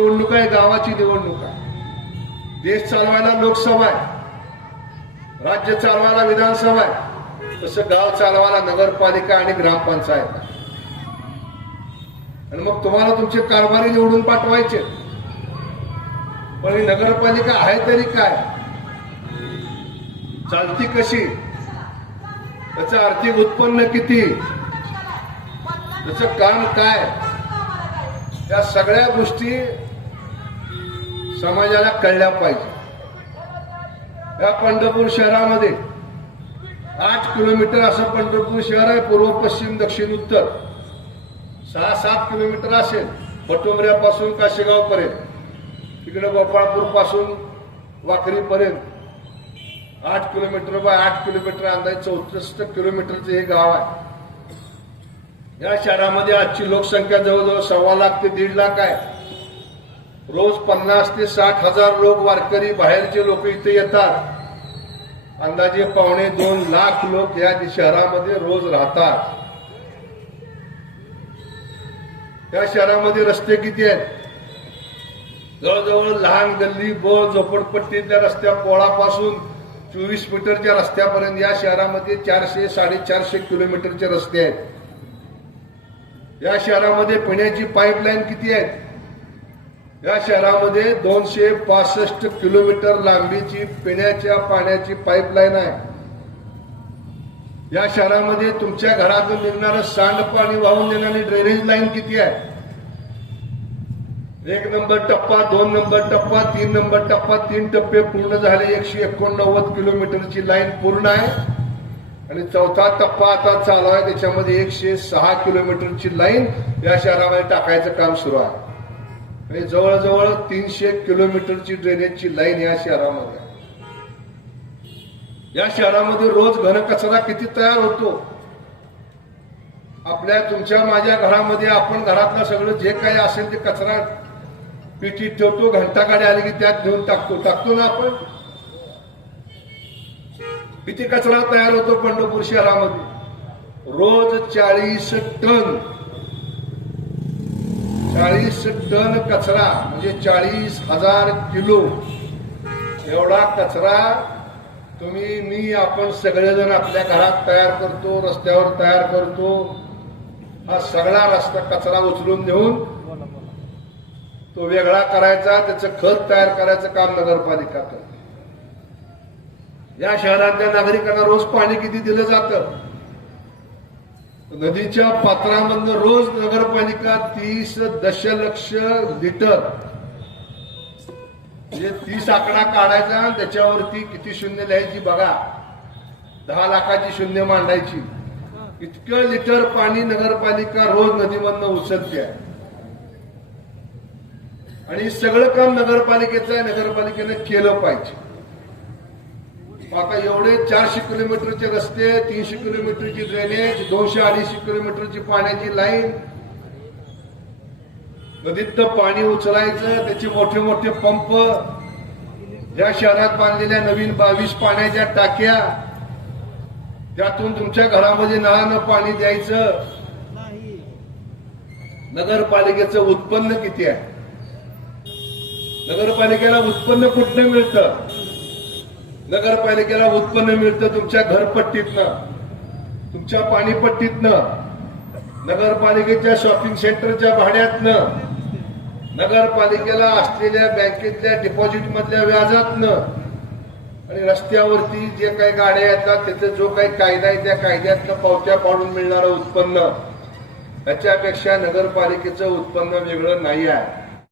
निवडणूक आहे, गावाची निवडणूक आहे. देश चालवायला लोकसभा आहे, राज्य चालवायला विधानसभा आहे, तसं गाव चालवायला नगरपालिका आणि ग्रामपंचायत आहे. आणि मग तुम्हाला तुमचे कारभारी निवडून पाठवायचे. पण ही नगरपालिका आहे तरी काय, चालती कशी, त्याचं आर्थिक उत्पन्न किती, त्याचं काम काय, या सगळ्या गोष्टी समाजाला कळल्या पाहिजे. या पंढरपूर शहरामध्ये 8 किलोमीटर असं पंढरपूर शहर आहे. पूर्व पश्चिम दक्षिण उत्तर 6-7 किलोमीटर असेल. पटुमऱ्यापासून काशेगाव पर्यंत, तिकडे गोपाळपूर पासून वाकरी पर्यंत 8 किलोमीटर बाय 8 किलोमीटर, अंदाजे 64 किलोमीटरचं हे गाव आहे. या शहरामध्ये आजची लोकसंख्या जवळजवळ 1.25 लाख ते 1.5 लाख आहे. रोज 50 ते 60 हजार लोक, वारकरी बाहेरचे लोक इथे येतात. अंदाजे 1.25-2 लाख लोक या शहरामध्ये रोज राहतात. या शहरामध्ये रस्ते किती आहेत? जवळजवळ लहान गल्ली बोळ झोपडपट्टीतल्या रस्त्या पोळापासून 24 मीटरच्या रस्त्यापर्यंत या शहरामध्ये 400-450 किलोमीटरचे रस्ते आहेत. या शहरामध्ये पिण्याची पाईपलाईन किती आहेत? या शहरामध्ये 265 किलोमीटर लांबीची पिण्याच्या पाण्याची पाईपलाईन आहे. या शहरामध्ये तुमच्या घरातून निघणारं सांडपाणी वाहून देणारी ड्रेनेज लाईन किती आहे? 1 नंबर टप्पा, 2 नंबर टप्पा, 3 नंबर टप्पा, 3 टप्पे पूर्ण झाले. 189 किलोमीटरची लाईन पूर्ण आहे. आणि 4था टप्पा आता चालू आहे, त्याच्यामध्ये 106 किलोमीटरची लाईन या शहरामध्ये टाकायचं काम सुरू आहे. आणि जवळजवळ 300 किलोमीटरची ड्रेनेजची लाईन या शहरामध्ये. या शहरामध्ये रोज घनकचरा किती तयार होतो? आपल्या तुमच्या माझ्या घरामध्ये आपण घरातलं सगळं जे काही असेल ते कचरा पेटीत ठेवतो, घंटा गाडी आली की त्यात घेऊन टाकतो ना आपण. किती कचरा तयार होतो पंढरपूर शहरामध्ये? रोज 40 टन कचरा, म्हणजे 40,000 किलो एवढा कचरा तुम्ही, मी, आपण सगळेजण आपल्या घरात तयार करतो, रस्त्यावर तयार करतो. हा सगळा रस्ता कचरा उचलून नेऊन तो वेगळा करायचा, त्याचं खत तयार करायचं काम नगरपालिका करते. या शहरातल्या नागरिकांना रोज पाणी किती दिलं जातं? नदीच्या पात्रामधनं रोज नगरपालिका 30 दशलक्ष लिटर, म्हणजे 30 आकडा काढायचा, त्याच्यावरती किती शून्य लिहायची बघा. 10 लाखाची शून्य मांडायची. इतकं लिटर पाणी नगरपालिका रोज नदीमधनं उचलते आहे. आणि सगळं काम नगरपालिकेचं आहे, नगरपालिकेनं केलं पाहिजे. आता एवढे 400 किलोमीटरचे रस्ते, 300 किलोमीटरची ड्रेनेज, 200-250 किलोमीटरची पाण्याची लाईन, नदीतनं पाणी उचलायचं, त्याचे मोठे मोठे पंप, या शहरात बांधलेल्या नवीन 22 पाण्याच्या टाक्या, त्यातून तुमच्या घरामध्ये नळानं पाणी द्यायचं. नगरपालिकेचं उत्पन्न किती आहे? नगरपालिकेला उत्पन्न कुठनं मिळतं? नगरपालिकेला उत्पन्न मिळतं तुमच्या घरपट्टीतनं, तुमच्या पाणीपट्टीतनं, नगरपालिकेच्या शॉपिंग सेंटरच्या भाड्यातनं, नगरपालिकेला असलेल्या बँकेतल्या डिपॉझिट मधल्या व्याजातनं, आणि रस्त्यावरती जे काही गाड्या येतात त्याचा जो काही कायदा आहे त्या कायद्यातनं पावत्या पाडून मिळणारं उत्पन्न, त्याच्यापेक्षा नगरपालिकेचं उत्पन्न वेगळं नाही आहे.